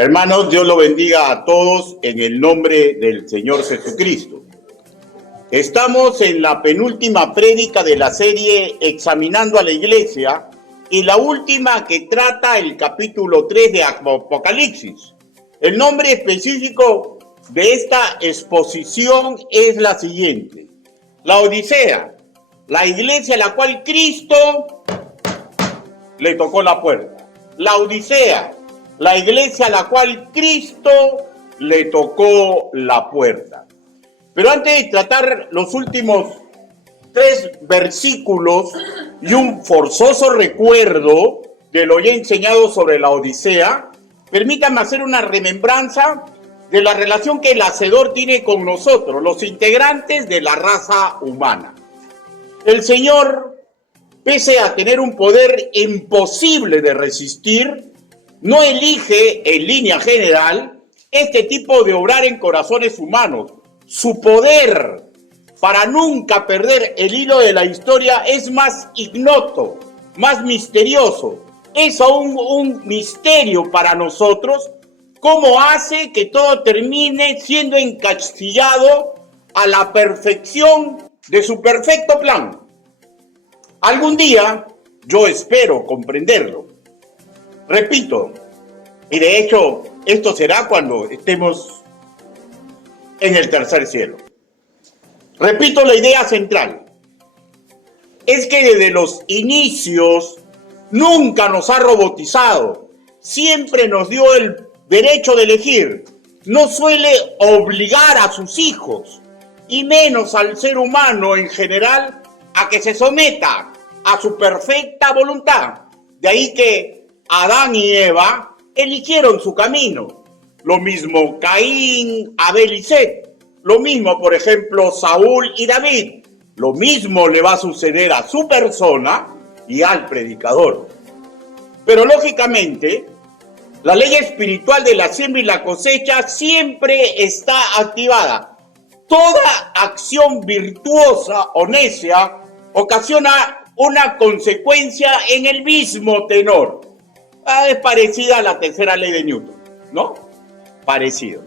Hermanos, Dios lo bendiga a todos en el nombre del Señor Jesucristo. Estamos en la penúltima prédica de la serie Examinando a la Iglesia y la última que trata el capítulo 3 de Apocalipsis. El nombre específico de esta exposición es la siguiente: la Odisea, la iglesia a la cual Cristo le tocó la puerta. La Odisea, la iglesia a la cual Cristo le tocó la puerta. Pero antes de tratar los últimos 3 versículos y un forzoso recuerdo de lo ya enseñado sobre la Odisea, permítanme hacer una remembranza de la relación que el Hacedor tiene con nosotros, los integrantes de la raza humana. El Señor, pese a tener un poder imposible de resistir, no elige en línea general este tipo de obrar en corazones humanos. Su poder para nunca perder el hilo de la historia es más ignoto, más misterioso. Es aún un misterio para nosotros cómo hace que todo termine siendo encasillado a la perfección de su perfecto plan. Algún día yo espero comprenderlo. Repito, y de hecho esto será cuando estemos en el tercer cielo. Repito la idea central. Es que desde los inicios nunca nos ha robotizado. Siempre nos dio el derecho de elegir. No suele obligar a sus hijos, y menos al ser humano en general, a que se someta a su perfecta voluntad. De ahí que Adán y Eva eligieron su camino. Lo mismo Caín, Abel y Set. Lo mismo, por ejemplo, Saúl y David. Lo mismo le va a suceder a su persona y al predicador. Pero lógicamente, la ley espiritual de la siembra y la cosecha siempre está activada. Toda acción virtuosa o necia ocasiona una consecuencia en el mismo tenor. Es parecida a la tercera ley de Newton, ¿no? Parecido.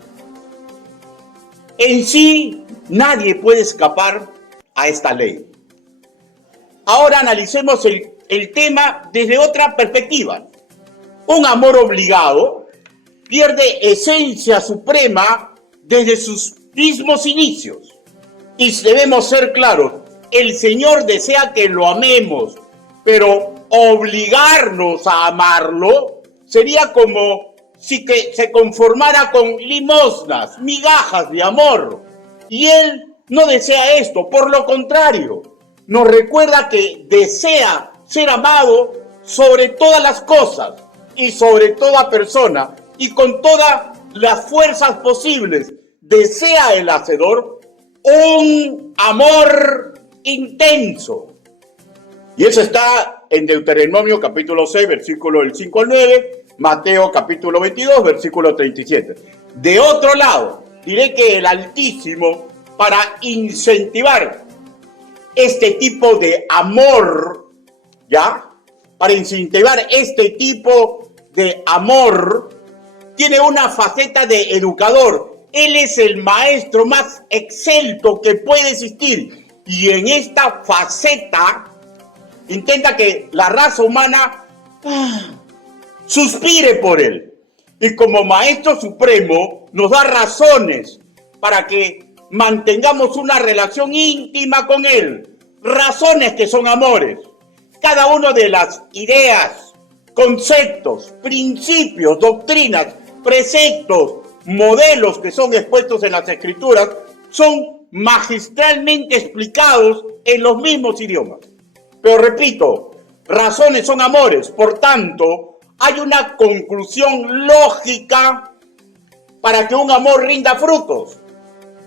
En sí, nadie puede escapar a esta ley. Ahora analicemos el tema desde otra perspectiva. Un amor obligado pierde esencia suprema desde sus mismos inicios. Y debemos ser claros, el Señor desea que lo amemos, pero obligarnos a amarlo sería como si que se conformara con limosnas, migajas de amor. Y Él no desea esto, por lo contrario, nos recuerda que desea ser amado sobre todas las cosas y sobre toda persona y con todas las fuerzas posibles. Desea el Hacedor un amor intenso. Y eso está en Deuteronomio capítulo 6, versículo del 5 al 9, Mateo capítulo 22, versículo 37. De otro lado, diré que el Altísimo, para incentivar este tipo de amor, ¿ya? Para incentivar este tipo de amor, tiene una faceta de educador. Él es el maestro más excelso que puede existir. Y en esta faceta intenta que la raza humana suspire por él. Y como maestro supremo nos da razones para que mantengamos una relación íntima con él. Razones que son amores. Cada una de las ideas, conceptos, principios, doctrinas, preceptos, modelos que son expuestos en las Escrituras son magistralmente explicados en los mismos idiomas. Pero repito, razones son amores, por tanto, hay una conclusión lógica para que un amor rinda frutos.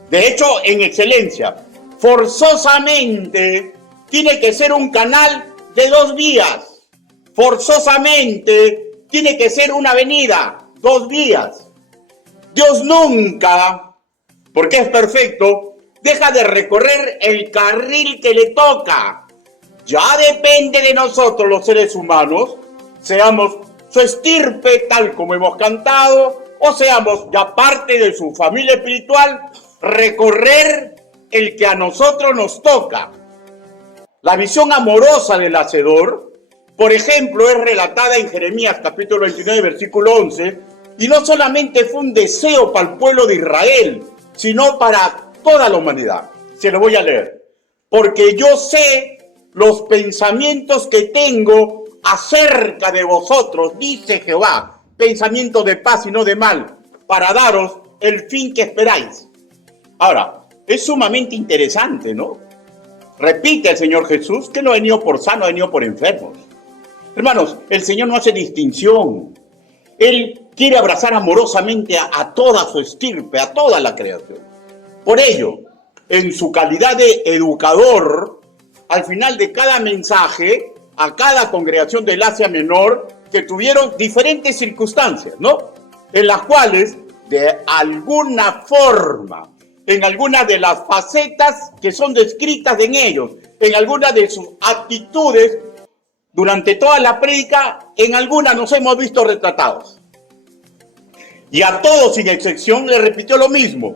De hecho, en excelencia, forzosamente tiene que ser un canal de 2 vías. Forzosamente tiene que ser una avenida, 2 vías. Dios nunca, porque es perfecto, deja de recorrer el carril que le toca. Ya depende de nosotros los seres humanos, seamos su estirpe tal como hemos cantado, o seamos ya parte de su familia espiritual, recorrer el que a nosotros nos toca. La visión amorosa del Hacedor, por ejemplo, es relatada en Jeremías capítulo 29, versículo 11, y no solamente fue un deseo para el pueblo de Israel, sino para toda la humanidad. Se lo voy a leer. Porque yo sé los pensamientos que tengo acerca de vosotros, dice Jehová, pensamientos de paz y no de mal, para daros el fin que esperáis. Ahora, es sumamente interesante, ¿no? Repite el Señor Jesús que no ha venido por sano, ha venido por enfermos. Hermanos, el Señor no hace distinción. Él quiere abrazar amorosamente a toda su estirpe, a toda la creación. Por ello, en su calidad de educador, al final de cada mensaje, a cada congregación del Asia Menor, que tuvieron diferentes circunstancias, ¿no? En las cuales, de alguna forma, en algunas de las facetas que son descritas en ellos, en algunas de sus actitudes, durante toda la prédica, en algunas nos hemos visto retratados. Y a todos, sin excepción, le repitió lo mismo.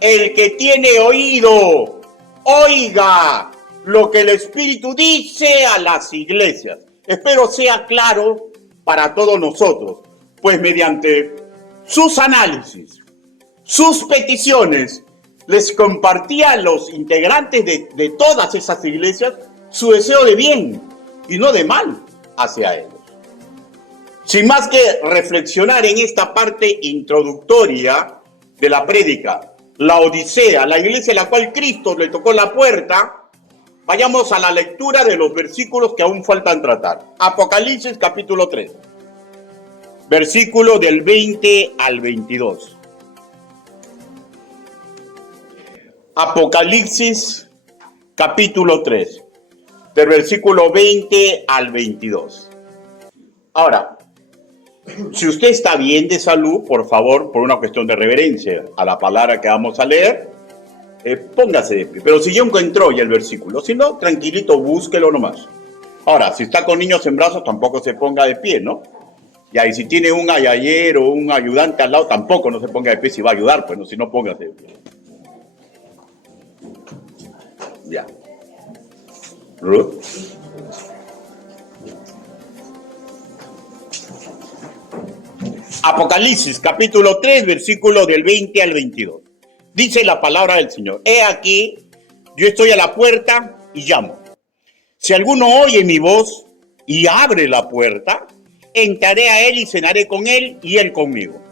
El que tiene oído, oiga lo que el Espíritu dice a las iglesias. Espero sea claro para todos nosotros, pues mediante sus análisis, sus peticiones, les compartía a los integrantes de todas esas iglesias su deseo de bien y no de mal hacia ellos. Sin más que reflexionar en esta parte introductoria de la prédica, la Odisea, la iglesia a la cual Cristo le tocó la puerta, vayamos a la lectura de los versículos que aún faltan tratar. Apocalipsis capítulo 3, versículo del 20 al 22. Apocalipsis capítulo 3, del versículo 20 al 22. Ahora, si usted está bien de salud, por favor, por una cuestión de reverencia a la palabra que vamos a leer, póngase de pie. Pero si yo encuentro ya el versículo, si no, tranquilito, búsquelo nomás. Ahora, si está con niños en brazos, tampoco se ponga de pie, ¿no? Y si tiene un ayayer o un ayudante al lado, tampoco no se ponga de pie si va a ayudar, pues no, si no, póngase de pie. Ya. Ruth. Apocalipsis, capítulo 3, versículo del 20 al 22. Dice la palabra del Señor. He aquí, yo estoy a la puerta y llamo. Si alguno oye mi voz y abre la puerta, entraré a él y cenaré con él y él conmigo.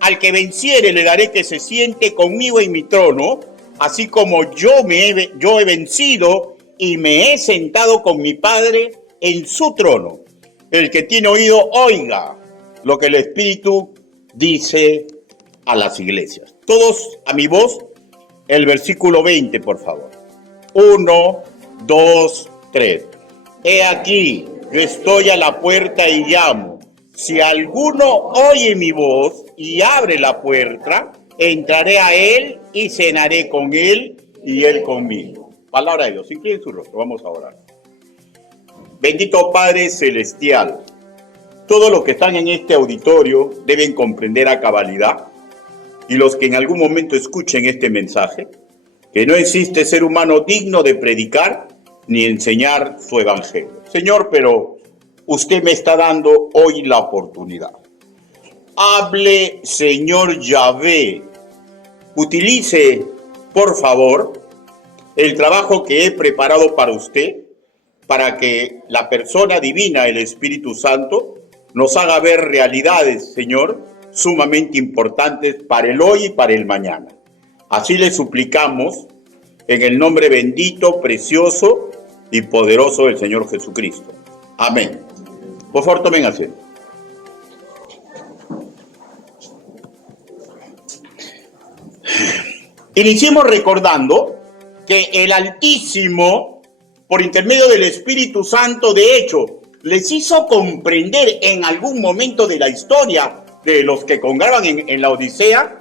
Al que venciere le daré que se siente conmigo en mi trono, así como yo he vencido y me he sentado con mi Padre en su trono. El que tiene oído, oiga lo que el Espíritu dice a las iglesias. Todos a mi voz, el versículo 20, por favor. 1, 2, 3. He aquí, yo estoy a la puerta y llamo. Si alguno oye mi voz y abre la puerta, entraré a él y cenaré con él y él conmigo. Palabra de Dios. Inclinen su rostro, vamos a orar. Bendito Padre Celestial, todos los que están en este auditorio deben comprender a cabalidad, y los que en algún momento escuchen este mensaje, que no existe ser humano digno de predicar ni enseñar su evangelio. Señor, pero usted me está dando hoy la oportunidad. Hable, Señor Yahvé. Utilice, por favor, el trabajo que he preparado para usted, para que la persona divina, el Espíritu Santo, nos haga ver realidades, Señor, sumamente importantes para el hoy y para el mañana. Así le suplicamos en el nombre bendito, precioso y poderoso del Señor Jesucristo. Amén. Por favor, tomen asiento. Iniciemos recordando que el Altísimo, por intermedio del Espíritu Santo, de hecho, les hizo comprender en algún momento de la historia de los que congregaban en la Odisea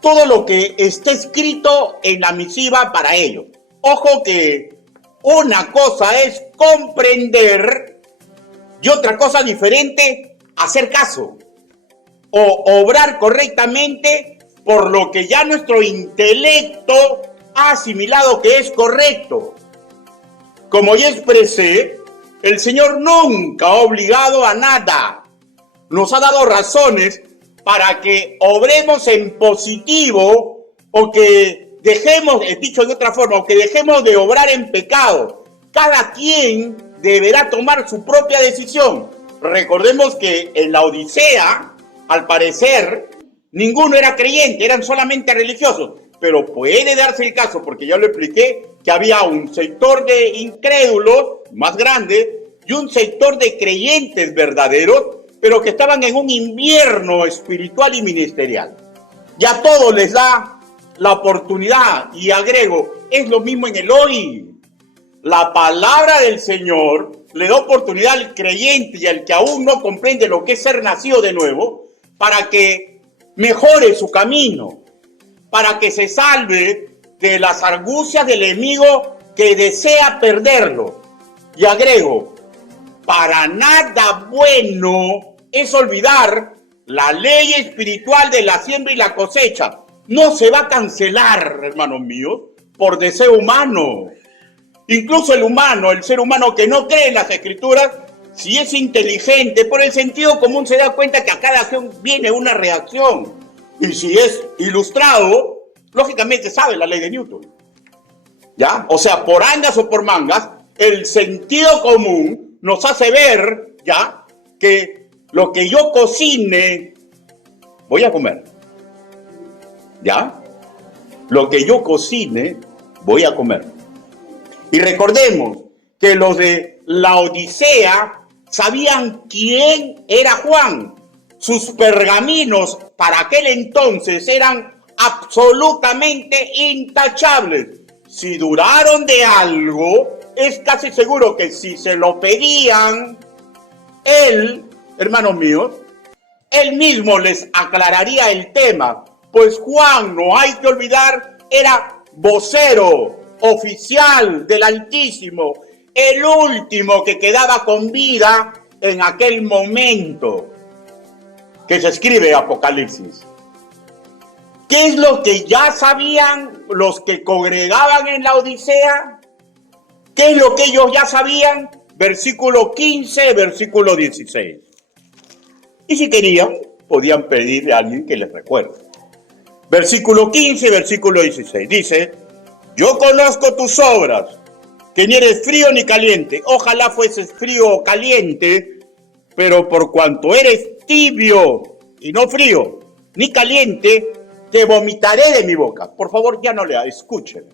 todo lo que está escrito en la misiva para ellos. Ojo que una cosa es comprender y otra cosa diferente, hacer caso. o obrar correctamente por lo que ya nuestro intelecto ha asimilado que es correcto. Como ya expresé, el Señor nunca ha obligado a nada. Nos ha dado razones para que obremos en positivo o que dejemos, dicho de otra forma, o que dejemos de obrar en pecado. Cada quien deberá tomar su propia decisión. Recordemos que en la Odisea, al parecer, ninguno era creyente, eran solamente religiosos. Pero puede darse el caso, porque ya lo expliqué, que había un sector de incrédulos más grande y un sector de creyentes verdaderos, pero que estaban en un invierno espiritual y ministerial. Ya todo les da la oportunidad, y agrego, es lo mismo en el hoy. La palabra del Señor le da oportunidad al creyente y al que aún no comprende lo que es ser nacido de nuevo, para que mejore su camino, para que se salve de las argucias del enemigo que desea perderlo. Y agrego, para nada bueno es olvidar la ley espiritual de la siembra y la cosecha. No se va a cancelar, hermanos míos, por deseo humano. Incluso el ser humano que no cree en las escrituras, si es inteligente, por el sentido común se da cuenta que a cada acción viene una reacción. Y si es ilustrado, lógicamente sabe la ley de Newton. ¿Ya? O sea, por angas o por mangas, el sentido común nos hace ver, ¿ya?, que lo que yo cocine, voy a comer. ¿Ya? Lo que yo cocine, voy a comer. Y recordemos que los de la Odisea sabían quién era Juan. Sus pergaminos para aquel entonces eran absolutamente intachables. Si duraron de algo, es casi seguro que si se lo pedían, él, hermanos míos, él mismo les aclararía el tema. Pues Juan, no hay que olvidar, era vocero oficial del Altísimo, el último que quedaba con vida en aquel momento que se escribe Apocalipsis. ¿Qué es lo que ya sabían los que congregaban en la Odisea? ¿Qué es lo que ellos ya sabían? Versículo 15, versículo 16. Y si querían, podían pedirle a alguien que les recuerde. Versículo 15, versículo 16. Dice, yo conozco tus obras, que ni eres frío ni caliente. Ojalá fueses frío o caliente, pero por cuanto eres tibio y no frío ni caliente, te vomitaré de mi boca. Por favor, ya no lea, escuchen.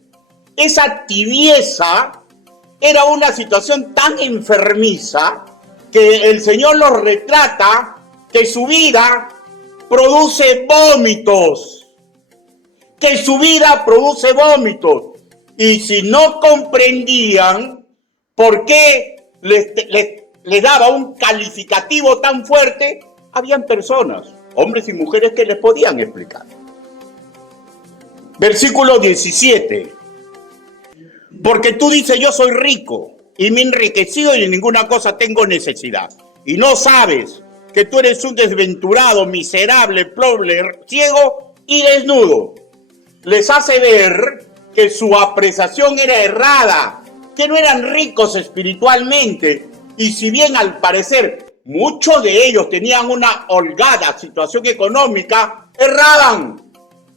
Esa tibieza era una situación tan enfermiza que el Señor los retrata que su vida produce vómitos. Que su vida produce vómitos. Y si no comprendían por qué les daba un calificativo tan fuerte, habían personas, hombres y mujeres, que les podían explicar. Versículo 17. Porque tú dices, yo soy rico y me he enriquecido y de ninguna cosa tengo necesidad. Y no sabes que tú eres un desventurado, miserable, pobre, ciego y desnudo. Les hace ver que su apreciación era errada, que no eran ricos espiritualmente. Y si bien al parecer muchos de ellos tenían una holgada situación económica, erraban.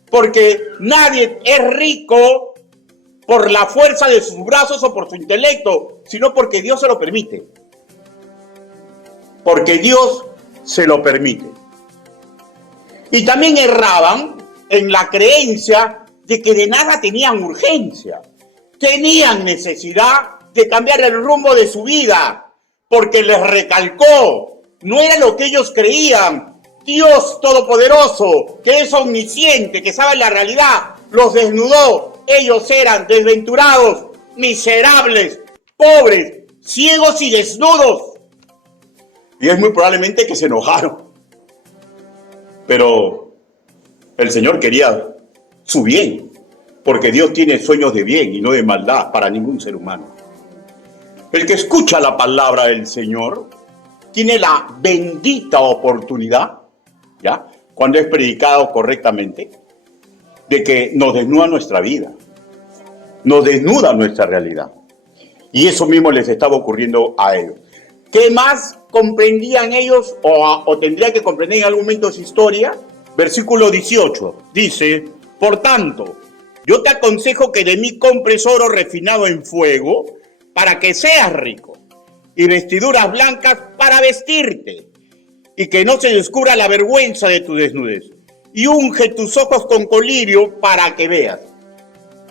Porque nadie es rico por la fuerza de sus brazos o por su intelecto, sino porque Dios se lo permite. Porque Dios se lo permite. Y también erraban en la creencia de que de nada tenían urgencia. Tenían necesidad de cambiar el rumbo de su vida, porque les recalcó, no era lo que ellos creían. Dios Todopoderoso, que es omnisciente, que sabe la realidad, los desnudó. Ellos eran desventurados, miserables, pobres, ciegos y desnudos. Y es muy probablemente que se enojaron. Pero el Señor quería su bien, porque Dios tiene sueños de bien y no de maldad para ningún ser humano. El que escucha la palabra del Señor tiene la bendita oportunidad ¿ya? Cuando es predicado correctamente, de que nos desnuda nuestra vida, nos desnuda nuestra realidad. Y eso mismo les estaba ocurriendo a ellos. ¿Qué más comprendían ellos o tendría que comprender en algún momento de su historia? Versículo 18 dice: por tanto, yo te aconsejo que de mí compres oro refinado en fuego para que seas rico, y vestiduras blancas para vestirte, y que no se descubra la vergüenza de tu desnudez, y unge tus ojos con colirio para que veas.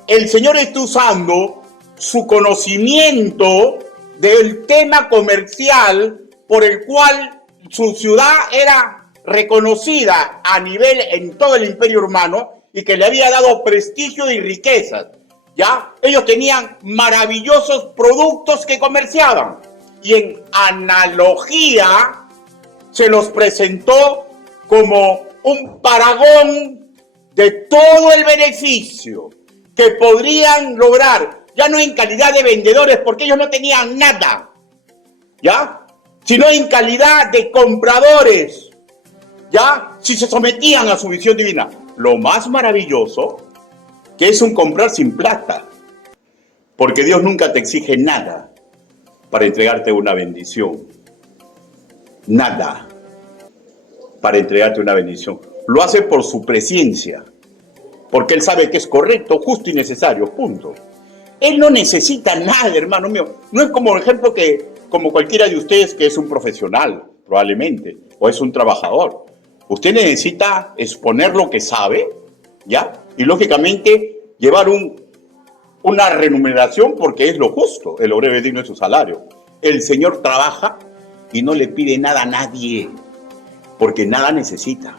El Señor está usando su conocimiento del tema comercial por el cual su ciudad era reconocida a nivel en todo el imperio romano y que le había dado prestigio y riquezas, ¿ya? Ellos tenían maravillosos productos que comerciaban y en analogía se los presentó como un paragón de todo el beneficio que podrían lograr, ya no en calidad de vendedores, porque ellos no tenían nada, ¿ya? Sino en calidad de compradores, ¿ya? Si se sometían a su visión divina. Lo más maravilloso, que es un comprar sin plata, porque Dios nunca te exige nada para entregarte una bendición. Nada para entregarte una bendición. Lo hace por su presencia, porque Él sabe que es correcto, justo y necesario, punto. Él no necesita nada, hermano mío. No es como, por ejemplo, como cualquiera de ustedes que es un profesional, probablemente, o es un trabajador. Usted necesita exponer lo que sabe, ¿ya? Y lógicamente llevar una remuneración porque es lo justo, el obrero es digno de su salario. El Señor trabaja y no le pide nada a nadie, porque nada necesita.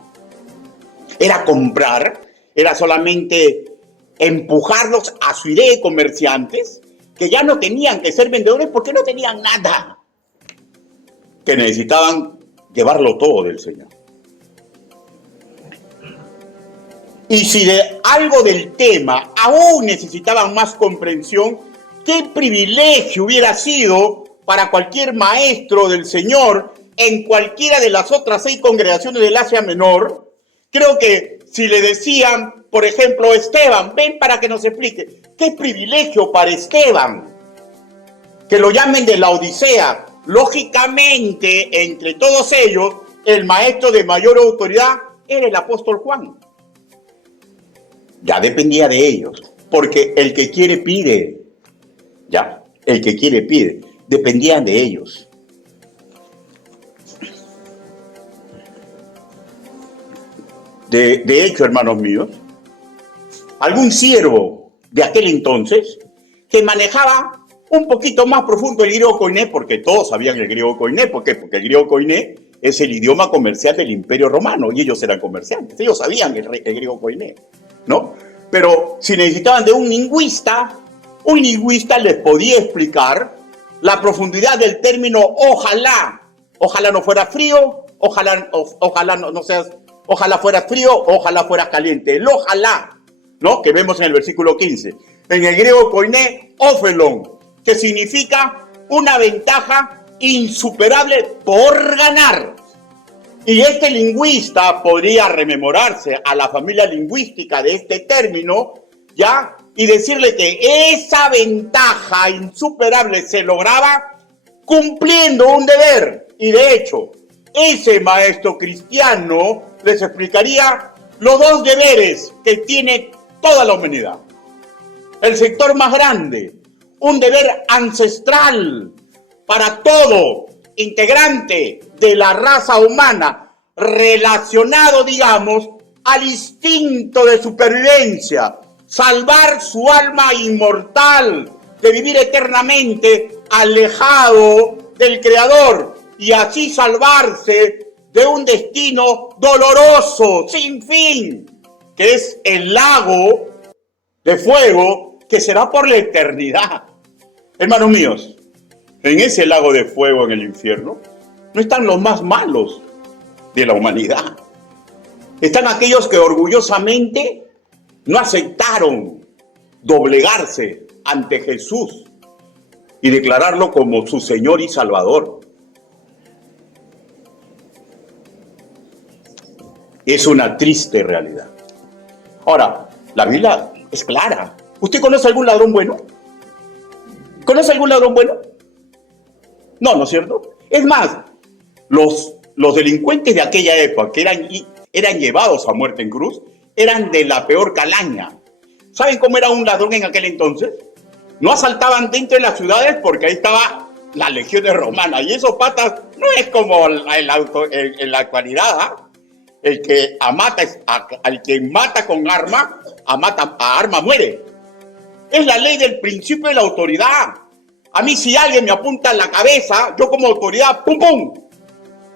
Era comprar, era solamente empujarlos a su idea de comerciantes, que ya no tenían que ser vendedores porque no tenían nada, que necesitaban llevarlo todo del Señor. Y si de algo del tema aún necesitaban más comprensión, qué privilegio hubiera sido para cualquier maestro del Señor en cualquiera de las otras 6 congregaciones del Asia Menor. Creo que si le decían, por ejemplo, Esteban, ven para que nos explique, qué privilegio para Esteban, que lo llamen de la Odisea. Lógicamente, entre todos ellos, el maestro de mayor autoridad era el apóstol Juan. Ya dependía de ellos, porque el que quiere pide, ya, el que quiere pide, dependían de ellos. De hecho, hermanos míos, algún siervo de aquel entonces que manejaba un poquito más profundo el griego koiné, porque todos sabían el griego koiné. ¿Por qué? Porque el griego koiné es el idioma comercial del Imperio Romano y ellos eran comerciantes, ellos sabían el griego koiné, ¿no? Pero si necesitaban de un lingüista les podía explicar la profundidad del término ojalá. Ojalá no fuera frío, ojalá fuera frío, ojalá fuera caliente. El ojalá, ¿no? Que vemos en el versículo 15. En el griego koiné, ofelon, que significa una ventaja insuperable por ganar. Y este lingüista podría rememorarse a la familia lingüística de este término, ¿ya? Y decirle que esa ventaja insuperable se lograba cumpliendo un deber. Y de hecho, ese maestro cristiano les explicaría los 2 deberes que tiene toda la humanidad. El sector más grande, un deber ancestral para todo integrante de la raza humana, relacionado, digamos, al instinto de supervivencia, salvar su alma inmortal, de vivir eternamente alejado del Creador y así salvarse de un destino doloroso, sin fin, que es el lago de fuego que será por la eternidad. Hermanos míos, en ese lago de fuego en el infierno no están los más malos de la humanidad. Están aquellos que orgullosamente no aceptaron doblegarse ante Jesús y declararlo como su Señor y Salvador. Es una triste realidad. Ahora, la Biblia es clara. ¿Usted conoce algún ladrón bueno? ¿Conoce algún ladrón bueno? No, ¿no es cierto? Es más, los delincuentes de aquella época que eran llevados a muerte en cruz, eran de la peor calaña. ¿Saben cómo era un ladrón en aquel entonces? No asaltaban dentro de las ciudades porque ahí estaba la legiones romanas. Y esos patas no es como en la actualidad, ¿eh? El que al que mata con arma, a arma muere. Es la ley del principio de la autoridad. A mí si alguien me apunta en la cabeza, yo como autoridad, ¡pum, pum!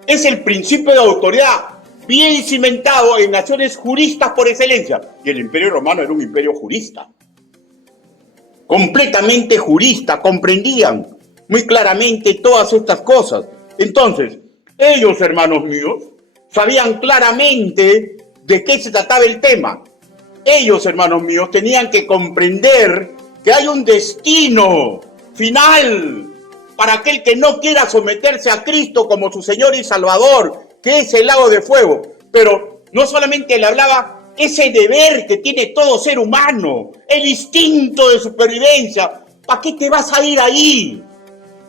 Es el principio de autoridad bien cimentado en naciones juristas por excelencia. Y el Imperio Romano era un imperio jurista. Completamente jurista, comprendían muy claramente todas estas cosas. Entonces, ellos, hermanos míos, sabían claramente de qué se trataba el tema. Ellos, hermanos míos, tenían que comprender que hay un destino final para aquel que no quiera someterse a Cristo como su Señor y Salvador, que es el lago de fuego. Pero no solamente le hablaba ese deber que tiene todo ser humano, el instinto de supervivencia. ¿Para qué te vas a ir ahí?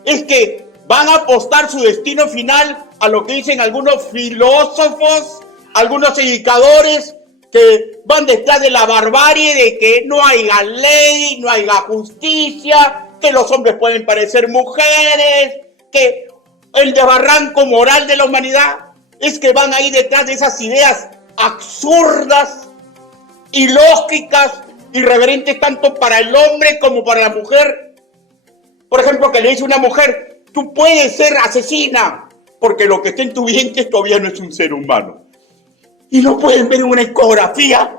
Es que van a apostar su destino final a lo que dicen algunos filósofos, algunos educadores que van detrás de la barbarie de que no haya ley, no haya justicia, que los hombres pueden parecer mujeres, que el desbarranco moral de la humanidad es que van ahí detrás de esas ideas absurdas, ilógicas, irreverentes tanto para el hombre como para la mujer. Por ejemplo, que le dice una mujer, tú puedes ser asesina, porque lo que está en tu vientre todavía no es un ser humano. Y no pueden ver una ecografía.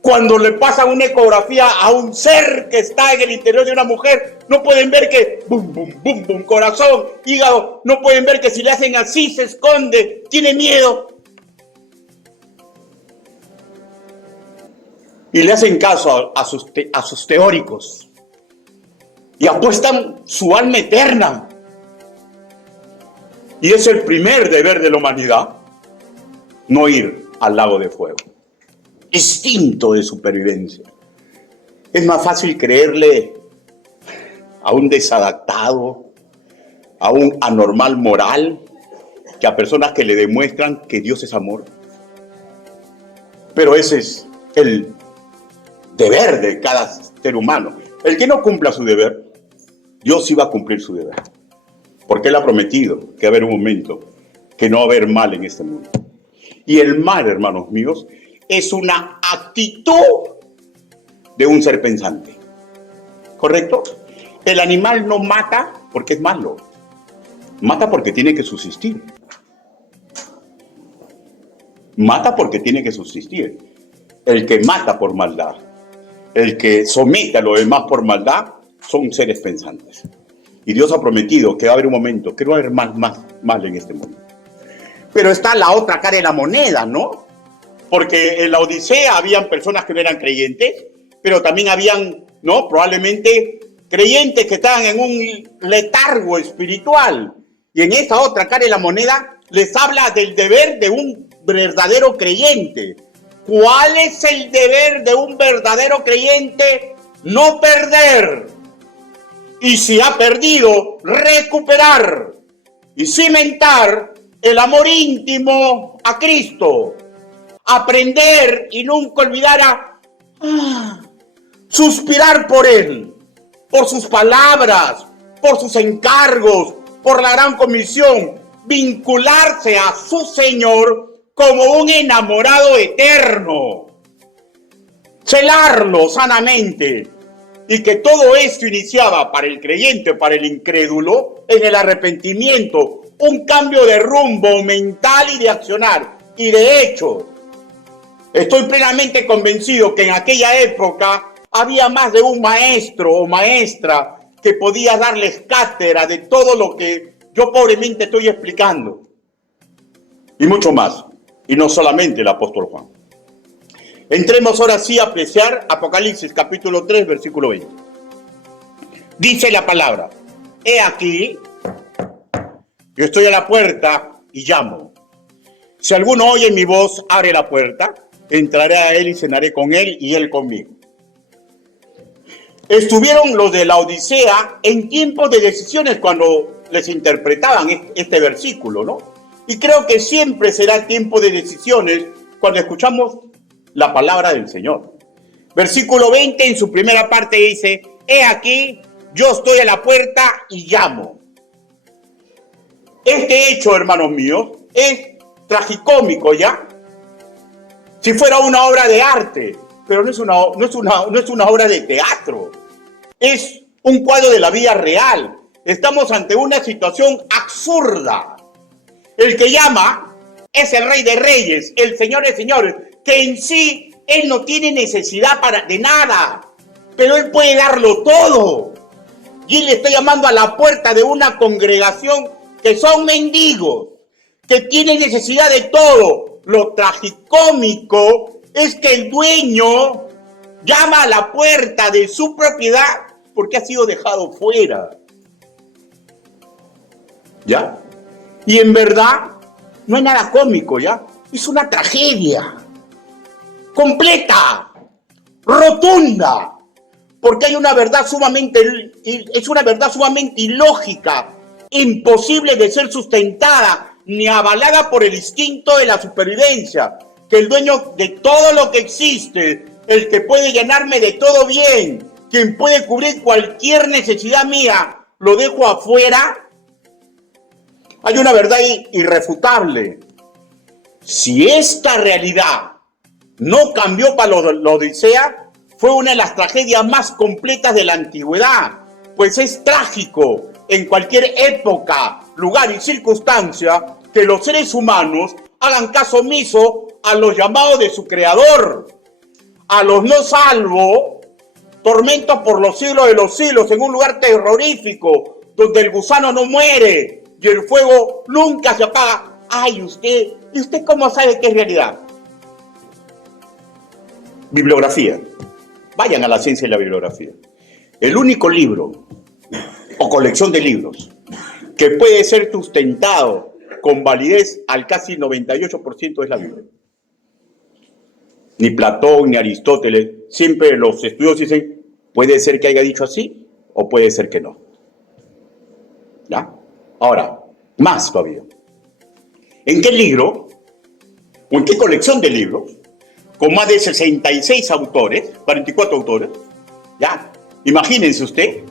Cuando le pasan una ecografía a un ser que está en el interior de una mujer, no pueden ver que bum, bum, bum, bum, corazón, hígado, no pueden ver que si le hacen así se esconde, tiene miedo. Y le hacen caso a sus teóricos. Y apuestan su alma eterna. Y es el primer deber de la humanidad, no ir al lago de fuego. Instinto de supervivencia. Es más fácil creerle a un desadaptado, a un anormal moral, que a personas que le demuestran que Dios es amor. Pero ese es el deber de cada ser humano. El que no cumpla su deber, Dios sí va a cumplir su deber. Porque Él ha prometido que va a haber un momento que no va a haber mal en este mundo. Y el mal, hermanos míos, es una actitud de un ser pensante. ¿Correcto? El animal no mata porque es malo. Mata porque tiene que subsistir. Mata porque tiene que subsistir. El que mata por maldad, el que somete a los demás por maldad, son seres pensantes. Y Dios ha prometido que va a haber un momento que no va a haber más mal en este mundo. Pero está la otra cara de la moneda, ¿no? Porque en la Odisea habían personas que no eran creyentes, pero también habían, ¿no? Probablemente creyentes que estaban en un letargo espiritual. Y en esa otra cara de la moneda les habla del deber de un verdadero creyente. ¿Cuál es el deber de un verdadero creyente? No perder. Y si ha perdido, recuperar y cimentar el amor íntimo a Cristo. Aprender y nunca olvidar suspirar por Él, por sus palabras, por sus encargos, por la gran comisión, vincularse a su Señor como un enamorado eterno, celarlo sanamente, y que todo esto iniciaba para el creyente, para el incrédulo, en el arrepentimiento, un cambio de rumbo mental y de accionar. Y de hecho, estoy plenamente convencido que en aquella época había más de un maestro o maestra que podía darles cátedra de todo lo que yo pobremente estoy explicando. Y mucho más. Y no solamente el apóstol Juan. Entremos ahora sí a apreciar Apocalipsis capítulo 3, versículo 20. Dice la palabra: he aquí, yo estoy a la puerta y llamo. Si alguno oye mi voz, abre la puerta, entraré a él y cenaré con él y él conmigo. Estuvieron los de la Odisea en tiempos de decisiones cuando les interpretaban este versículo, ¿no? Y creo que siempre será tiempo de decisiones cuando escuchamos la palabra del Señor. Versículo 20 en su primera parte dice, he aquí, yo estoy a la puerta y llamo. Este hecho, hermanos míos, es tragicómico, ¿ya? Si fuera una obra de arte, pero no es una obra de teatro. Es un cuadro de la vida real. Estamos ante una situación absurda. El que llama es el Rey de Reyes, el Señor de Señores, que en sí, Él no tiene necesidad de nada, pero Él puede darlo todo. Y Él está llamando a la puerta de una congregación que son mendigos, que tienen necesidad de todo. Lo tragicómico es que el dueño llama a la puerta de su propiedad porque ha sido dejado fuera. ¿Ya? Y en verdad, no hay nada cómico, ¿ya? Es una tragedia. Completa. Rotunda. Porque hay una verdad sumamente ilógica, imposible de ser sustentada, ni avalada por el instinto de la supervivencia. Que el dueño de todo lo que existe, el que puede llenarme de todo bien, quien puede cubrir cualquier necesidad mía, lo dejo afuera. Hay una verdad irrefutable. Si esta realidad no cambió para la Odisea, fue una de las tragedias más completas de la antigüedad, pues es trágico en cualquier época, lugar y circunstancia que los seres humanos hagan caso omiso a los llamados de su creador. A los no salvos, tormentos por los siglos de los siglos en un lugar terrorífico donde el gusano no muere y el fuego nunca se apaga. Ay, ¿y usted cómo sabe que es realidad? Bibliografía. Vayan a la ciencia y la bibliografía. El único libro o colección de libros que puede ser sustentado con validez al casi 98% es la Biblia. Ni Platón, ni Aristóteles, siempre los estudios dicen, puede ser que haya dicho así o puede ser que no. ¿Ya? Ahora, más todavía. ¿En qué libro o en qué colección de libros, con más de 66 autores, 44 autores, ya, imagínense usted,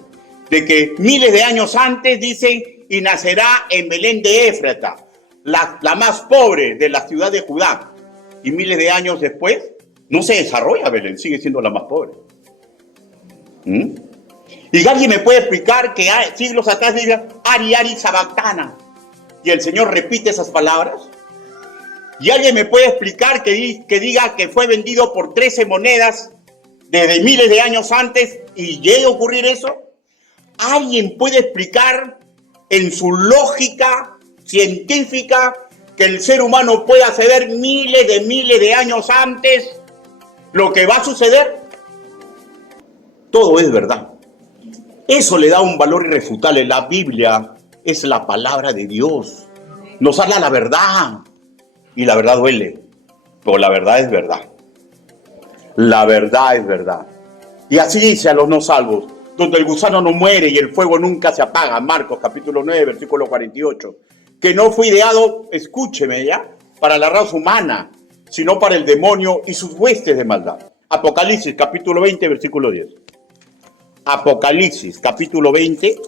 de que miles de años antes dicen, y nacerá en Belén de Éfrata, la más pobre de la ciudad de Judá, y miles de años después, no se desarrolla Belén, sigue siendo la más pobre. Y alguien me puede explicar que siglos atrás diga, Ari, Ari, Sabactana, y el Señor repite esas palabras. Y alguien me puede explicar que diga que fue vendido por 13 monedas desde miles de años antes y llegue a ocurrir eso. ¿Alguien puede explicar en su lógica científica que el ser humano pueda saber miles de años antes lo que va a suceder? Todo es verdad. Eso le da un valor irrefutable. La Biblia es la palabra de Dios. Nos habla la verdad. Y la verdad duele, pero la verdad es verdad. La verdad es verdad. Y así dice a los no salvos, donde el gusano no muere y el fuego nunca se apaga. Marcos capítulo 9, versículo 48. Que no fue ideado, escúcheme ya, para la raza humana, sino para el demonio y sus huestes de maldad. Apocalipsis capítulo 20, versículo 10. Apocalipsis capítulo 20,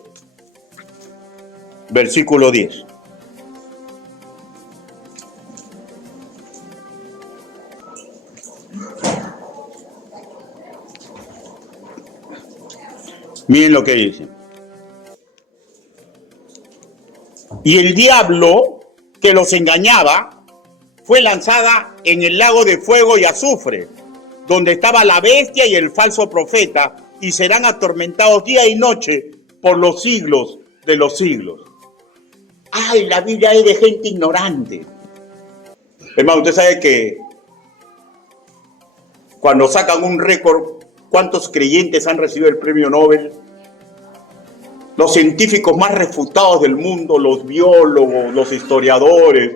versículo 10. Miren lo que dice. Y el diablo que los engañaba fue lanzada en el lago de fuego y azufre, donde estaba la bestia y el falso profeta, y serán atormentados día y noche por los siglos de los siglos. Ay, la Biblia es de gente ignorante. Hermano, usted sabe que cuando sacan un récord, ¿cuántos creyentes han recibido el premio Nobel? Los científicos más refutados del mundo, los biólogos, los historiadores,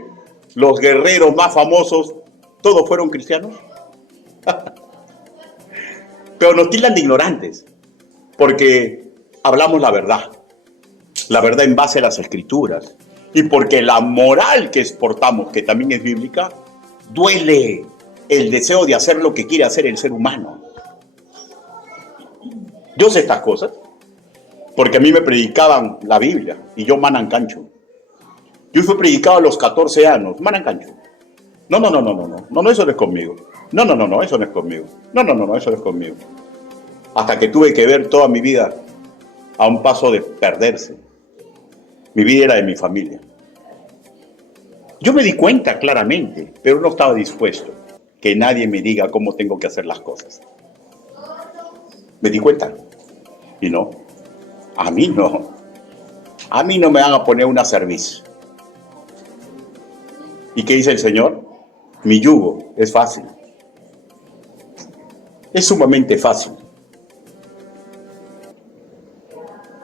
los guerreros más famosos, todos fueron cristianos. Pero nos tildan de ignorantes, porque hablamos la verdad en base a las escrituras, y porque la moral que exportamos, que también es bíblica, duele el deseo de hacer lo que quiere hacer el ser humano. Yo sé estas cosas, porque a mí me predicaban la Biblia, y yo manancancho. Yo fui predicado a los 14 años, manancancho. No, eso no es conmigo. No, eso no es conmigo. No, eso no es conmigo. Hasta que tuve que ver toda mi vida a un paso de perderse. Mi vida era de mi familia. Yo me di cuenta claramente, pero no estaba dispuesto que nadie me diga cómo tengo que hacer las cosas. Me di cuenta. Y no, a mí no. A mí no me van a poner una cerviz. ¿Y qué dice el Señor? Mi yugo es fácil. Es sumamente fácil.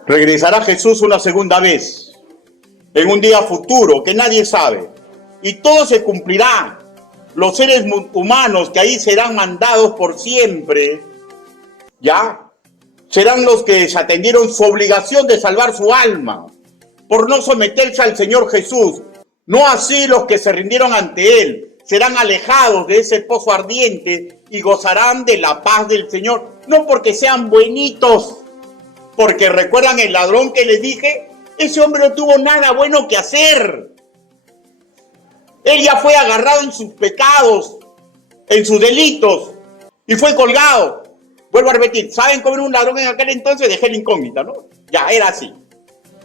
Regresará Jesús una segunda vez, en un día futuro que nadie sabe, y todo se cumplirá. Los seres humanos que ahí serán mandados por siempre, ¿ya? Serán los que desatendieron su obligación de salvar su alma, por no someterse al Señor Jesús. No así los que se rindieron ante Él, serán alejados de ese pozo ardiente y gozarán de la paz del Señor. No porque sean buenitos, porque recuerdan el ladrón que les dije, ese hombre no tuvo nada bueno que hacer. Él ya fue agarrado en sus pecados, en sus delitos, y fue colgado. Vuelvo a repetir, ¿saben cómo era un ladrón en aquel entonces? Dejé la incógnita, ¿no? Ya, era así.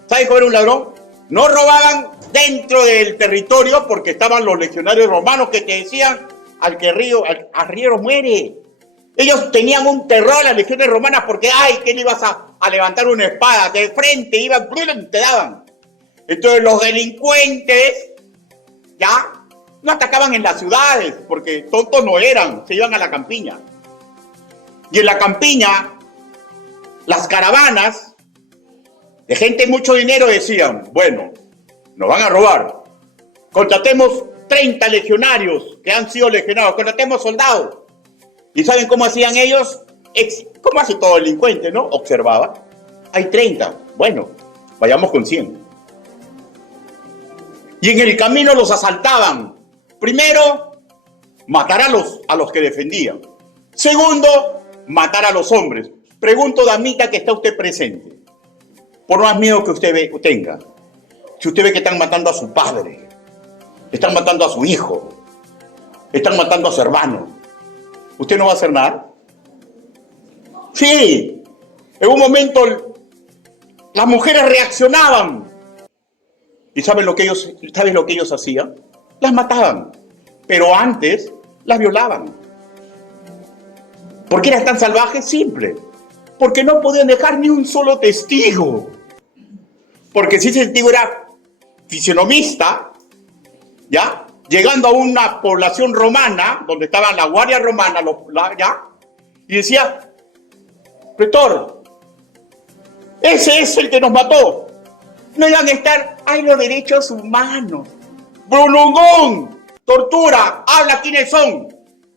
¿Saben cómo era un ladrón? No robaban dentro del territorio porque estaban los legionarios romanos que te decían, al arriero muere. Ellos tenían un terror a las legiones romanas porque, ay, ¿qué le ibas a levantar una espada? De frente iban, te daban. Entonces los delincuentes, ya, no atacaban en las ciudades porque tontos no eran, se iban a la campiña. Y en la campiña, las caravanas de gente de mucho dinero decían, bueno, nos van a robar, contratemos 30 legionarios que han sido legionarios, contratemos soldados. ¿Y saben cómo hacían ellos? ¿Cómo hace todo delincuente, no? Observaba. Hay 30. Bueno, vayamos con 100. Y en el camino los asaltaban. Primero, matar a los que defendían. Segundo, matar a los hombres. Pregunto, damita, que está usted presente. Por más miedo que usted tenga. Si usted ve que están matando a su padre, están matando a su hijo, están matando a su hermano, ¿usted no va a hacer nada? Sí, en un momento las mujeres reaccionaban. ¿Y saben lo que ellos hacían? Las mataban, pero antes las violaban. ¿Por qué eran tan salvajes? Simple, porque no podían dejar ni un solo testigo. Porque si ese testigo era fisionomista, ¿ya? Llegando a una población romana, donde estaba la guardia romana, ¿ya? Y decía, pretor, ese es el que nos mató. No iban a estar, hay los derechos humanos. Brulungón, tortura, habla quiénes son.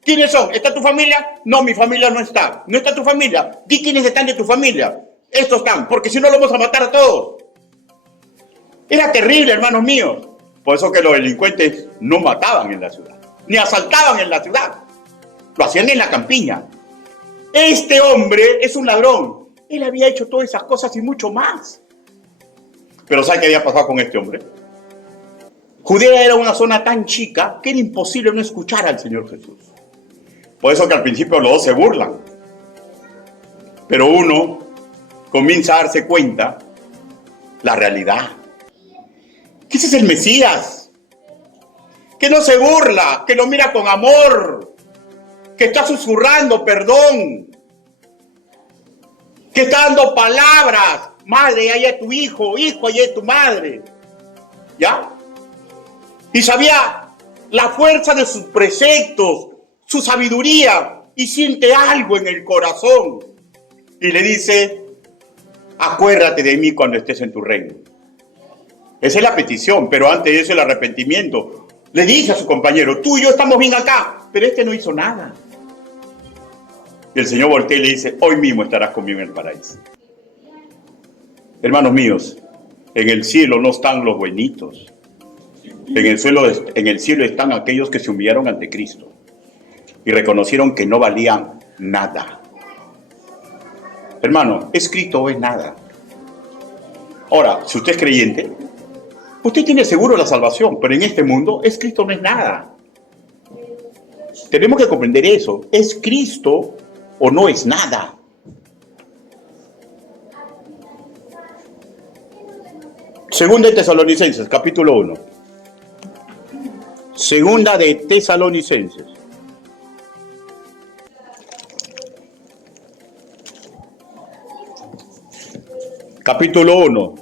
¿Quiénes son? ¿Está tu familia? No, mi familia no está. ¿No está tu familia? Di quiénes están de tu familia. Estos están, porque si no los vamos a matar a todos. Era terrible, hermanos míos. Por eso que los delincuentes no mataban en la ciudad, ni asaltaban en la ciudad. Lo hacían en la campiña. Este hombre es un ladrón. Él había hecho todas esas cosas y mucho más. Pero ¿sabe qué había pasado con este hombre? Judea era una zona tan chica que era imposible no escuchar al Señor Jesús. Por eso que al principio los dos se burlan. Pero uno comienza a darse cuenta la realidad. Que ese es el Mesías. Que no se burla, que lo mira con amor, que está susurrando perdón, que está dando palabras. Madre, ahí es tu hijo, hijo, ahí es tu madre. ¿Ya? Y sabía la fuerza de sus preceptos, su sabiduría, y siente algo en el corazón. Y le dice, acuérdate de mí cuando estés en tu reino. Esa es la petición, pero antes de eso el arrepentimiento. Le dice a su compañero, tú y yo estamos bien acá, pero este no hizo nada. Y el Señor voltea y le dice, hoy mismo estarás conmigo en el paraíso. Hermanos míos, en el cielo no están los buenitos. En el cielo están aquellos que se humillaron ante Cristo y reconocieron que no valían nada. Hermano, ¿es Cristo o es nada? Ahora, si usted es creyente, usted tiene seguro la salvación, pero en este mundo, ¿es Cristo o no es nada? Tenemos que comprender eso. ¿Es Cristo o no es nada? Segunda de Tesalonicenses, capítulo 1. Segunda de Tesalonicenses. Capítulo 1.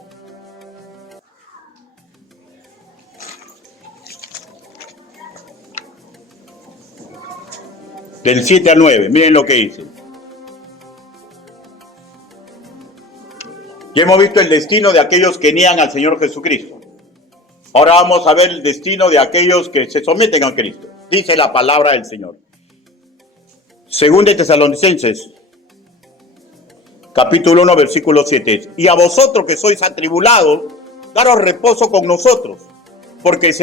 Del 7 al 9. Miren lo que dice. Ya hemos visto el destino de aquellos que niegan al Señor Jesucristo. Ahora vamos a ver el destino de aquellos que se someten a Cristo. Dice la palabra del Señor. Segunda de Tesalonicenses, capítulo 1, versículo 7. Y a vosotros que sois atribulados, daros reposo con nosotros, porque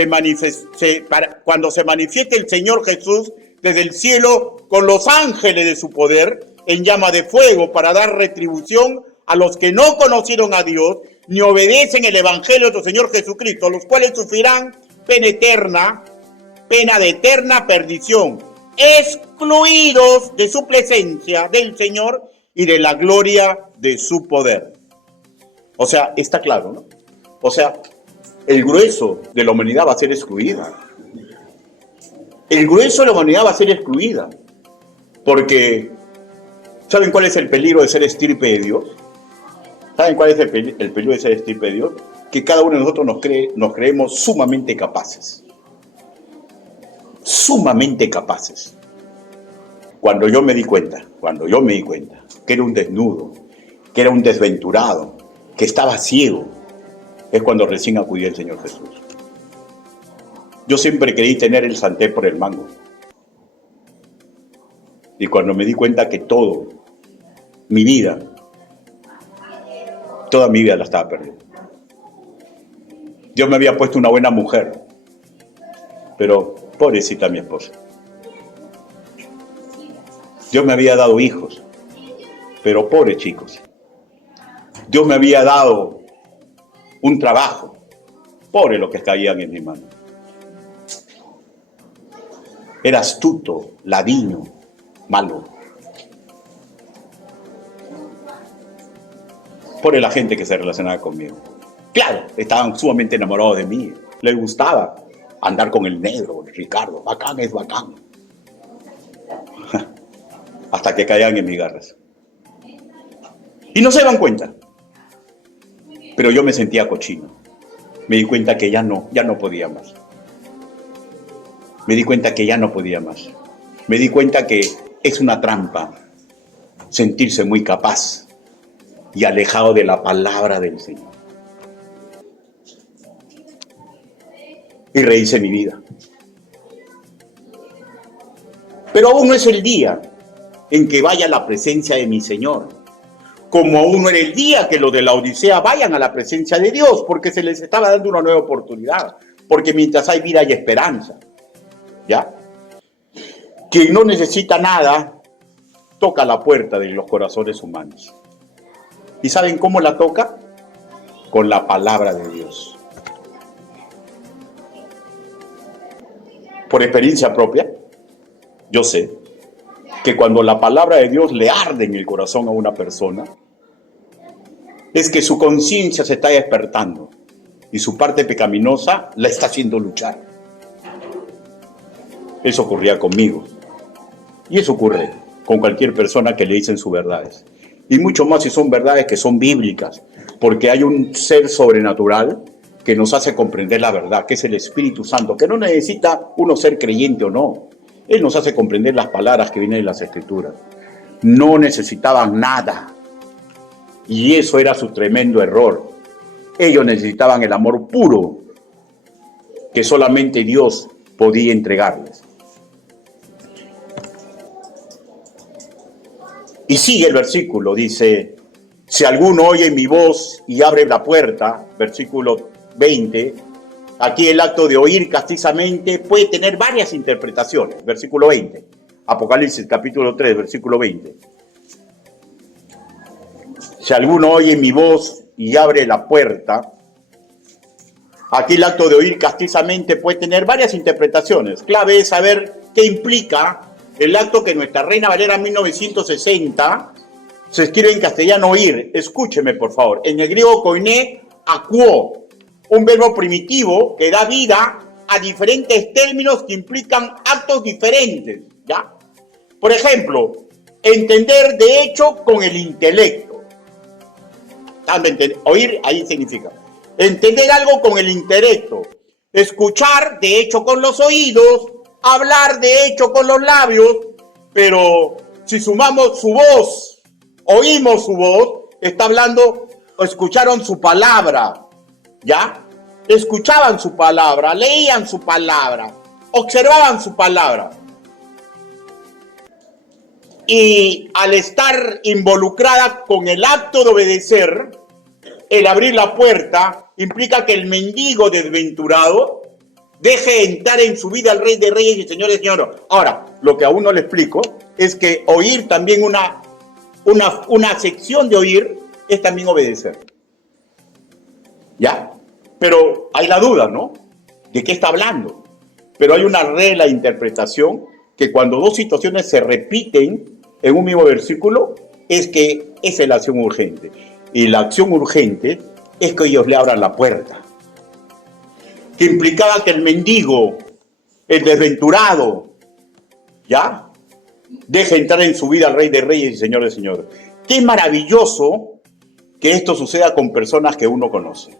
cuando se manifieste el Señor Jesús desde el cielo con los ángeles de su poder, en llama de fuego, para dar retribución a los que no conocieron a Dios, ni obedecen el evangelio de nuestro Señor Jesucristo, los cuales sufrirán pena de eterna perdición, excluidos de su presencia del Señor y de la gloria de su poder. O sea, está claro, ¿no? O sea, el grueso de la humanidad va a ser excluida. El grueso de la humanidad va a ser excluida. Porque, ¿saben cuál es el peligro de ser estirpe de Dios? ¿Saben cuál es el peligro de ser estirpe de Dios? Que cada uno de nosotros nos creemos sumamente capaces. Sumamente capaces. Cuando yo me di cuenta que era un desnudo, que era un desventurado, que estaba ciego, es cuando recién acudí al Señor Jesús. Yo siempre creí tener el sartén por el mango. Y cuando me di cuenta que toda mi vida la estaba perdiendo. Dios me había puesto una buena mujer, pero pobrecita mi esposa. Dios me había dado hijos, pero pobres chicos. Dios me había dado un trabajo, pobres los que caían en mi mano. Era astuto, ladino, malo. Pobre la gente que se relacionaba conmigo. Claro, estaban sumamente enamorados de mí. Les gustaba andar con el negro, Ricardo. Bacán es bacán. Hasta que caían en mis garras. Y no se dan cuenta. Pero yo me sentía cochino. Me di cuenta que ya no podía más. Me di cuenta que ya no podía más. Me di cuenta que es una trampa sentirse muy capaz y alejado de la palabra del Señor. Y rehice mi vida. Pero aún no es el día en que vaya a la presencia de mi Señor. Como aún no era el día que los de la Odisea vayan a la presencia de Dios, porque se les estaba dando una nueva oportunidad. Porque mientras hay vida hay esperanza. ¿Ya? Quien no necesita nada, toca la puerta de los corazones humanos. ¿Y saben cómo la toca? Con la palabra de Dios. Por experiencia propia, yo sé que cuando la palabra de Dios le arde en el corazón a una persona, es que su conciencia se está despertando y su parte pecaminosa la está haciendo luchar. Eso ocurría conmigo. Y eso ocurre con cualquier persona que le dicen sus verdades. Y mucho más si son verdades que son bíblicas, porque hay un ser sobrenatural que nos hace comprender la verdad, que es el Espíritu Santo, que no necesita uno ser creyente o no. Él nos hace comprender las palabras que vienen de las Escrituras. No necesitaban nada. Y eso era su tremendo error. Ellos necesitaban el amor puro que solamente Dios podía entregarles. Y sigue el versículo, dice, si alguno oye mi voz y abre la puerta, versículo 20, aquí el acto de oír castizamente puede tener varias interpretaciones, versículo 20, Apocalipsis capítulo 3, versículo 20. Si alguno oye mi voz y abre la puerta, aquí el acto de oír castizamente puede tener varias interpretaciones. Clave es saber qué implica el acto que nuestra Reina Valera 1960 se escribe en castellano oír. Escúcheme, por favor. En el griego koiné, akuo, un verbo primitivo que da vida a diferentes términos que implican actos diferentes, ¿ya? Por ejemplo, entender de hecho con el intelecto. Oír ahí significa entender algo con el intelecto, escuchar de hecho con los oídos, hablar de hecho con los labios, pero si sumamos su voz, oímos su voz, está hablando, escucharon su palabra, ¿ya? Escuchaban su palabra, leían su palabra, observaban su palabra. Y al estar involucrada con el acto de obedecer, el abrir la puerta implica que el mendigo desventurado deje entrar en su vida al Rey de Reyes y Señor de Señores. Ahora, lo que aún no le explico es que oír también una sección de oír es también obedecer. ¿Ya? Pero hay la duda, ¿no? ¿De qué está hablando? Pero hay una regla de interpretación que cuando dos situaciones se repiten en un mismo versículo, es que esa es la acción urgente. Y la acción urgente es que ellos le abran la puerta. Que implicaba que el mendigo, el desventurado, ¿ya? Deje entrar en su vida al Rey de Reyes y Señor de Señores. Qué maravilloso que esto suceda con personas que uno conoce.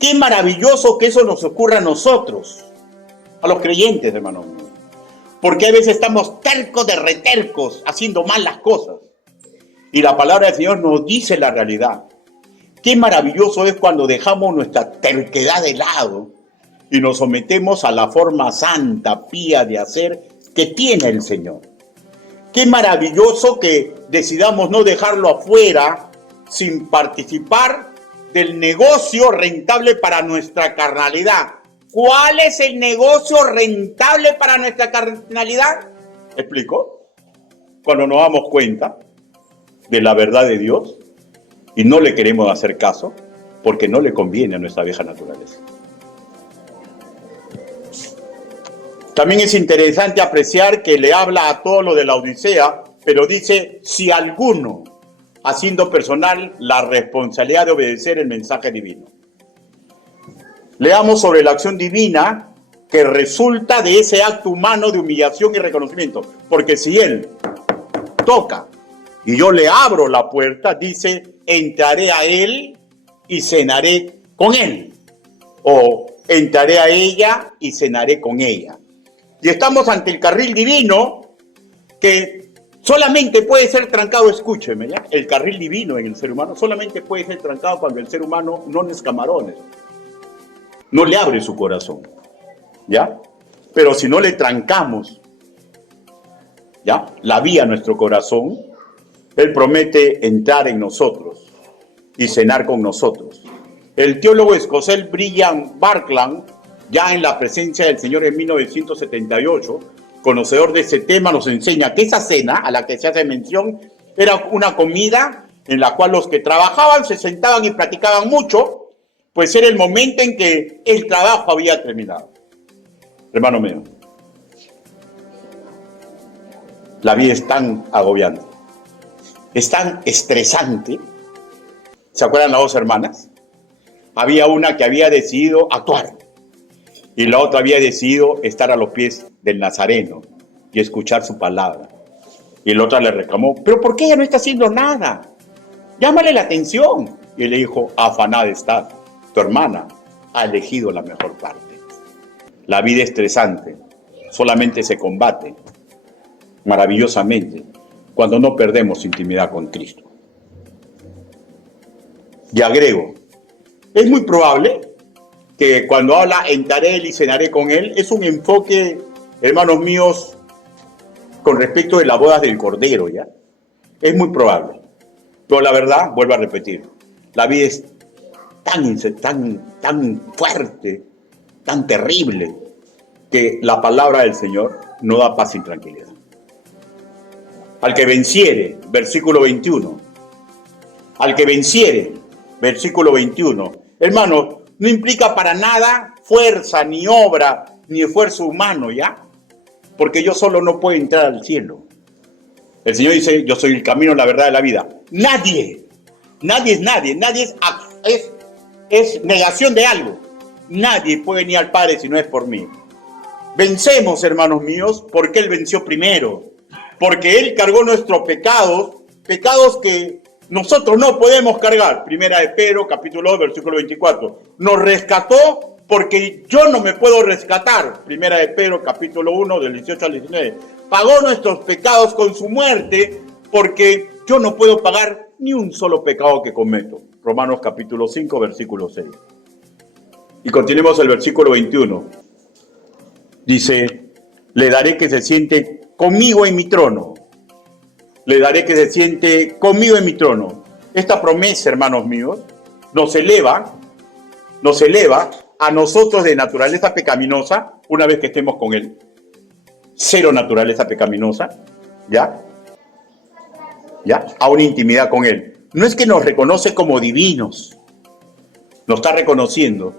Qué maravilloso que eso nos ocurra a nosotros, a los creyentes, hermano mío. Porque a veces estamos tercos de retercos, haciendo mal las cosas. Y la palabra del Señor nos dice la realidad. Qué maravilloso es cuando dejamos nuestra terquedad de lado y nos sometemos a la forma santa, pía de hacer que tiene el Señor. Qué maravilloso que decidamos no dejarlo afuera sin participar del negocio rentable para nuestra carnalidad. ¿Cuál es el negocio rentable para nuestra carnalidad? ¿Explico? Cuando nos damos cuenta de la verdad de Dios y no le queremos hacer caso porque no le conviene a nuestra vieja naturaleza. También es interesante apreciar que le habla a todo lo de la Odisea, pero dice, si alguno, haciendo personal la responsabilidad de obedecer el mensaje divino. Leamos sobre la acción divina que resulta de ese acto humano de humillación y reconocimiento. Porque si él toca y yo le abro la puerta, dice, entraré a él y cenaré con él. O entraré a ella y cenaré con ella. Y estamos ante el carril divino que solamente puede ser trancado, escúcheme, ¿ya? El carril divino en el ser humano solamente puede ser trancado cuando el ser humano no es camarones. No le abre su corazón, ¿ya? Pero si no le trancamos, ¿ya? La vía a nuestro corazón, Él promete entrar en nosotros y cenar con nosotros. El teólogo escocés Brian Barkland, ya en la presencia del Señor en 1978, conocedor de ese tema, nos enseña que esa cena a la que se hace mención era una comida en la cual los que trabajaban se sentaban y platicaban mucho, pues era el momento en que el trabajo había terminado. Hermano mío, la vida es tan agobiante, es tan estresante. ¿Se acuerdan las dos hermanas? Había una que había decidido actuar y la otra había decidido estar a los pies del Nazareno y escuchar su palabra. Y la otra le reclamó, ¿pero por qué ella no está haciendo nada? Llámale la atención. Y él le dijo, afanada está. Tu hermana ha elegido la mejor parte. La vida estresante solamente se combate maravillosamente cuando no perdemos intimidad con Cristo. Y agrego, es muy probable que cuando habla entraré y cenaré con él, es un enfoque, hermanos míos, con respecto de las bodas del Cordero, ¿ya? Es muy probable. Pero la verdad, vuelvo a repetir, la vida es tan fuerte, tan terrible, que la palabra del Señor no da paz y tranquilidad. Al que venciere, versículo 21. Al que venciere, versículo 21. Hermano, no implica para nada fuerza, ni obra, ni esfuerzo humano, ¿ya? Porque yo solo no puedo entrar al cielo. El Señor dice, yo soy el camino, la verdad y la vida. Nadie es negación de algo. Nadie puede venir al Padre si no es por mí. Vencemos, hermanos míos, porque Él venció primero. Porque Él cargó nuestros pecados, pecados que nosotros no podemos cargar. Primera de Pedro, capítulo 2, versículo 24. Nos rescató porque yo no me puedo rescatar. Primera de Pedro, capítulo 1, del 18 al 19. Pagó nuestros pecados con su muerte porque yo no puedo pagar ni un solo pecado que cometo. Romanos capítulo 5, versículo 6. Y continuemos el versículo 21. Dice, le daré que se siente conmigo en mi trono. Le daré que se siente conmigo en mi trono. Esta promesa, hermanos míos, nos eleva a nosotros de naturaleza pecaminosa una vez que estemos con Él. Cero naturaleza pecaminosa, ¿ya? A una intimidad con Él. No es que nos reconoce como divinos, nos está reconociendo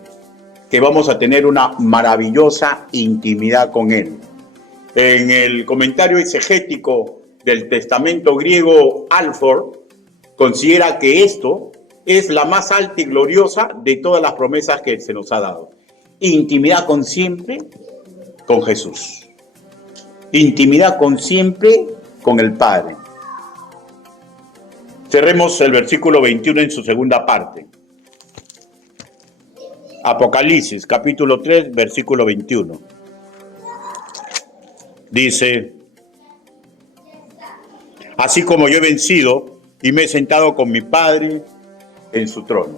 que vamos a tener una maravillosa intimidad con Él. En el comentario exegético del Testamento griego, Alford considera que esto es la más alta y gloriosa de todas las promesas que se nos ha dado. Intimidad con siempre con Jesús. Intimidad con siempre con el Padre. Cerremos el versículo 21 en su segunda parte. Apocalipsis, capítulo 3, versículo 21. Dice, así como yo he vencido y me he sentado con mi Padre en su trono.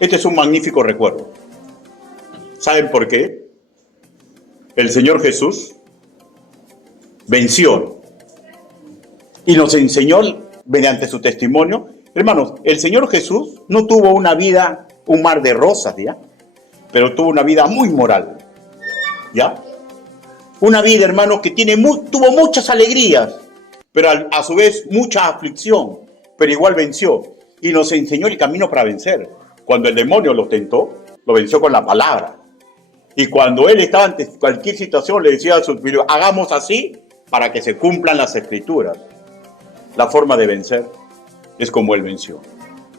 Este es un magnífico recuerdo. ¿Saben por qué? El Señor Jesús venció y nos enseñó mediante su testimonio. Hermanos, el Señor Jesús no tuvo una vida, un mar de rosas, ¿ya? Pero tuvo una vida muy moral, ¿ya? Una vida, hermanos, que tuvo muchas alegrías, pero a su vez mucha aflicción, pero igual venció. Y nos enseñó el camino para vencer. Cuando el demonio lo tentó, lo venció con la palabra. Y cuando él estaba ante cualquier situación, le decía a sus hijos, hagamos así para que se cumplan las escrituras. La forma de vencer es como él venció,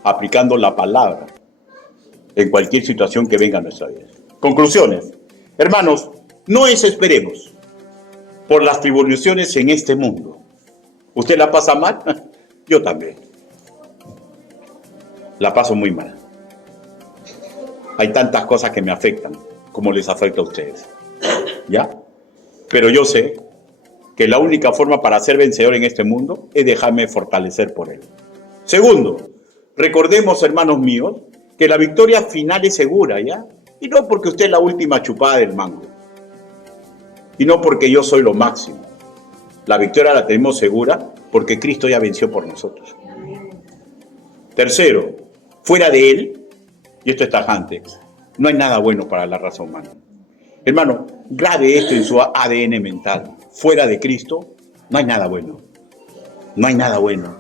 aplicando la palabra en cualquier situación que venga a nuestra vida. Conclusiones. Hermanos, no desesperemos por las tribulaciones en este mundo. ¿Usted la pasa mal? Yo también. La paso muy mal. Hay tantas cosas que me afectan como les afecta a ustedes. ¿Ya? Pero yo sé que la única forma para ser vencedor en este mundo es dejarme fortalecer por Él. Segundo, recordemos, hermanos míos, que la victoria final es segura, ¿ya? Y no porque usted es la última chupada del mango. Y no porque yo soy lo máximo. La victoria la tenemos segura porque Cristo ya venció por nosotros. Tercero, fuera de Él, y esto es tajante, no hay nada bueno para la raza humana. Hermano, grabe esto en su ADN mental. Fuera de Cristo, no hay nada bueno. No hay nada bueno.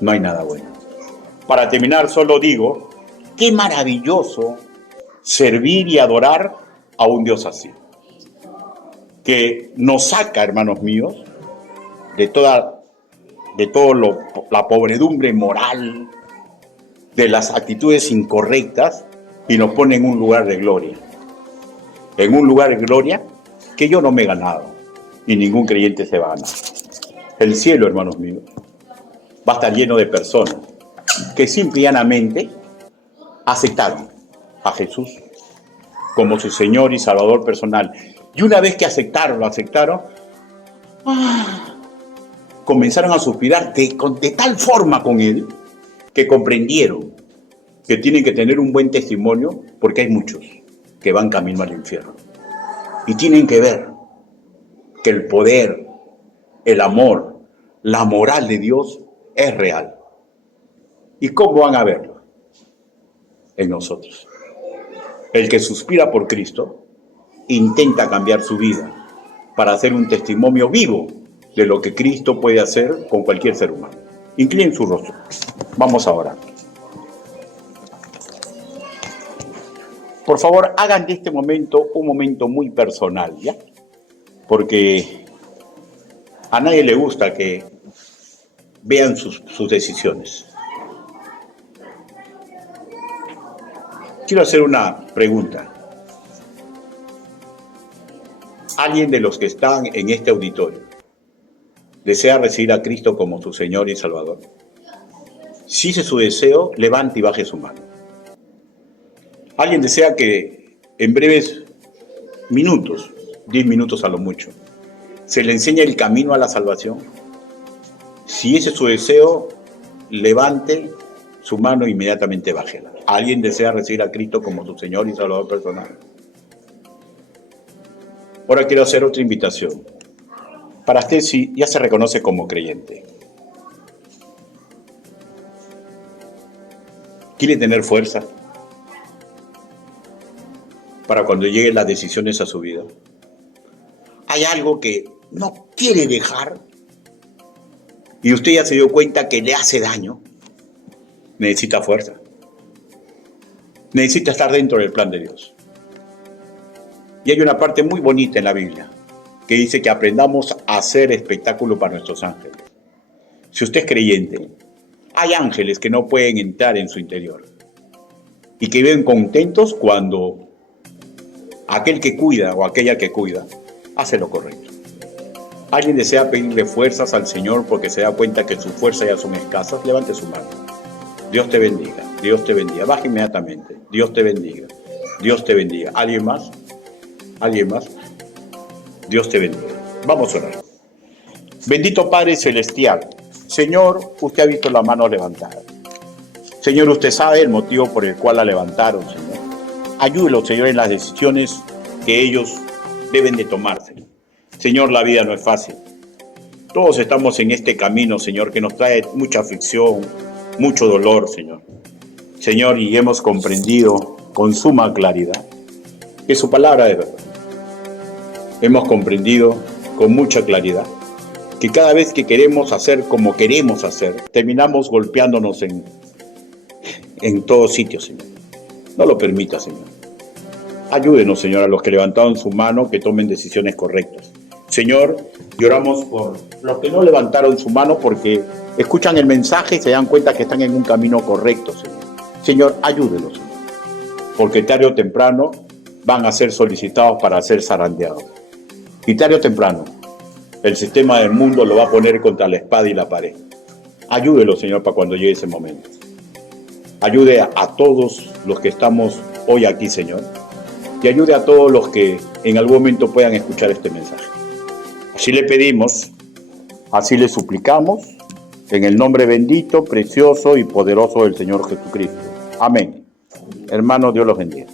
No hay nada bueno. Para terminar, solo digo, qué maravilloso servir y adorar a un Dios así. Que nos saca, hermanos míos, de toda la pobredumbre moral, de las actitudes incorrectas, y nos pone en un lugar de gloria. En un lugar de gloria que yo no me he ganado, y ningún creyente se va a ganar. El cielo, hermanos míos, va a estar lleno de personas que simple y llanamente aceptaron a Jesús como su Señor y Salvador personal. Y una vez que lo aceptaron, comenzaron a suspirar de tal forma con Él que comprendieron que tienen que tener un buen testimonio, porque hay muchos que van camino al infierno. Y tienen que ver que el poder, el amor, la moral de Dios es real. ¿Y cómo van a verlo? En nosotros. El que suspira por Cristo intenta cambiar su vida para hacer un testimonio vivo de lo que Cristo puede hacer con cualquier ser humano. Inclinen su rostro. Vamos a orar. Por favor, hagan de este momento un momento muy personal, ¿ya? Porque a nadie le gusta que vean sus decisiones. Quiero hacer una pregunta. ¿Alguien de los que están en este auditorio desea recibir a Cristo como su Señor y Salvador? Si ese es su deseo, levante y baje su mano. ¿Alguien desea que en breves minutos, 10 minutos a lo mucho, se le enseñe el camino a la salvación? Si ese es su deseo, levante su mano e inmediatamente bájela. ¿Alguien desea recibir a Cristo como su Señor y Salvador personal? Ahora quiero hacer otra invitación. Para usted, si ya se reconoce como creyente, ¿quiere tener fuerza para cuando lleguen las decisiones a su vida? ¿Hay algo que no quiere dejar y usted ya se dio cuenta que le hace daño? Necesita fuerza. Necesita estar dentro del plan de Dios. Y hay una parte muy bonita en la Biblia que dice que aprendamos a hacer espectáculo para nuestros ángeles. Si usted es creyente, hay ángeles que no pueden entrar en su interior y que viven contentos cuando aquel que cuida o aquella que cuida hace lo correcto. ¿Alguien desea pedirle fuerzas al Señor porque se da cuenta que sus fuerzas ya son escasas? Levante su mano. Dios te bendiga, Dios te bendiga. Baja inmediatamente. Dios te bendiga, Dios te bendiga. ¿Alguien más? ¿Alguien más? Dios te bendiga. Vamos a orar. Bendito Padre Celestial, Señor, usted ha visto la mano levantada. Señor, usted sabe el motivo por el cual la levantaron, Señor. Ayúdelo, Señor, en las decisiones que ellos deben de tomarse. Señor, la vida no es fácil. Todos estamos en este camino, Señor, que nos trae mucha aflicción, mucho dolor, Señor. Señor, y hemos comprendido con suma claridad que su palabra es verdad. Hemos comprendido con mucha claridad que cada vez que queremos hacer como queremos hacer, terminamos golpeándonos en todos sitios, Señor. No lo permita, Señor. Ayúdenos, Señor, a los que levantaron su mano, que tomen decisiones correctas. Señor, lloramos por los que no levantaron su mano porque escuchan el mensaje y se dan cuenta que están en un camino correcto, Señor. Señor, ayúdenos, Señor, porque tarde o temprano van a ser solicitados para ser zarandeados. Y tarde o temprano, el sistema del mundo lo va a poner contra la espada y la pared. Ayúdelo, Señor, para cuando llegue ese momento. Ayude a todos los que estamos hoy aquí, Señor. Y ayude a todos los que en algún momento puedan escuchar este mensaje. Así le pedimos, así le suplicamos, en el nombre bendito, precioso y poderoso del Señor Jesucristo. Amén. Hermanos, Dios los bendiga.